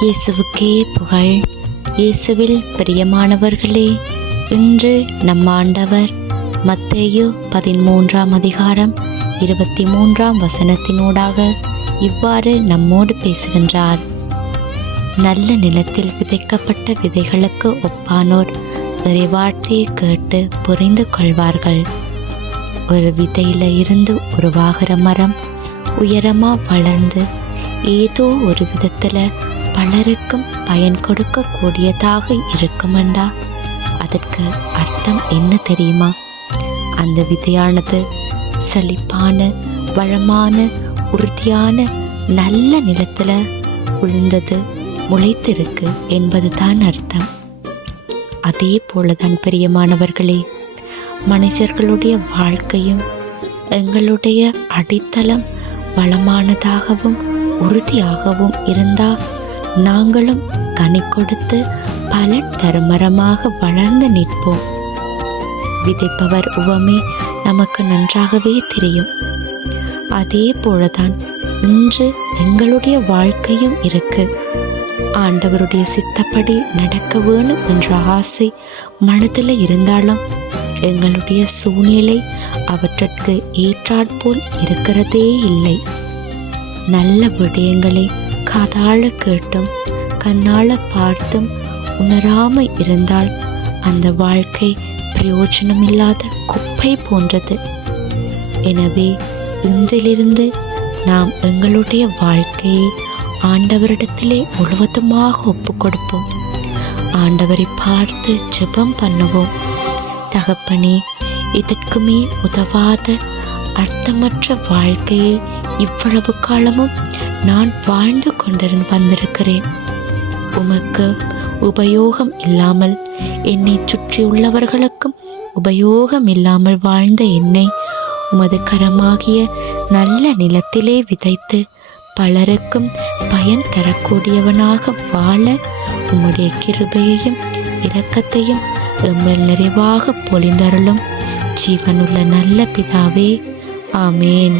இயேசுவுக்கே புகழ். இயேசுவில் பிரியமானவர்களே, இன்று நம் ஆண்டவர் மத்தேயு 13ஆம் அதிகாரம் 23ஆம் வசனத்தினூடாக இவ்வாறு நம்மோடு பேசுகின்றார். நல்ல நிலத்தில் விதைக்கப்பட்ட விதைகளுக்கு ஒப்பானோர் இறைவார்த்தையை கேட்டு புரிந்து கொள்வார்கள். ஒரு விதையில இருந்து உருவாகிற மரம் உயரமா வளர்ந்து ஏதோ ஒரு விதத்துல பலருக்கும் பயன் கொடுக்க கூடியதாக இருக்குமெண்டா அதற்கு அர்த்தம் என்ன தெரியுமா? அந்த விதையானது செழிப்பான, வளமான, உறுதியான நல்ல நிலத்துல விழுந்தது, முளைத்திருக்கு என்பது தான் அர்த்தம். அதே போலதான் பிரியமானவர்களே, மனிதர்களுடைய வாழ்க்கையும் எங்களுடைய அடித்தளம் வளமானதாகவும் உறுதியாகவும் இருந்தா நாங்களும் கனி கொடுத்து பலன் தரும் மரமாக வளர்ந்து நிற்போம். விதைப்பவர் உவமை நமக்கு நன்றாகவே தெரியும். அதே போலதான் இன்று எங்களுடைய வாழ்க்கையும் இருக்கு. ஆண்டவருடைய சித்தப்படி நடக்க வேணும் என்ற ஆசை மனதில் இருந்தாலும் எங்களுடைய சூழ்நிலை அவற்றிற்கு ஏற்றாற்போல் இருக்கிறதே இல்லை. நல்ல விடயங்களை காதால கேட்டும் கண்ணால பார்த்தும் உணராம இருந்தால் அந்த வாழ்க்கை பிரயோஜனமில்லாத குப்பை போன்றது. எனவே இன்றிலிருந்து நாம் எங்களுடைய வாழ்க்கையை ஆண்டவரிடத்திலே முழுவதுமாக ஒப்பு கொடுப்போம். ஆண்டவரை பார்த்து ஜெபம் பண்ணுவோம். தகப்பனே, இதற்கு மேல் உதவாத அர்த்தமற்ற வாழ்க்கையை இவ்வளவு காலமும் நான் வாழ்ந்து வந்திருக்கிறேன். உமக்கு உபயோகம் இல்லாமல் என்னை சுற்றியுள்ளவர்களுக்கும் உபயோகம் இல்லாமல் வாழ்ந்த என்னை உமது கரமாகிய நல்ல நிலத்திலே விதைத்து பலருக்கும் பயன் தரக்கூடியவனாக வாழ உம்முடைய கிருபையையும் இரக்கத்தையும் எம்மில் நிறைவாக பொழிந்தருளும் ஜீவனுள்ள நல்ல பிதாவே. ஆமேன்.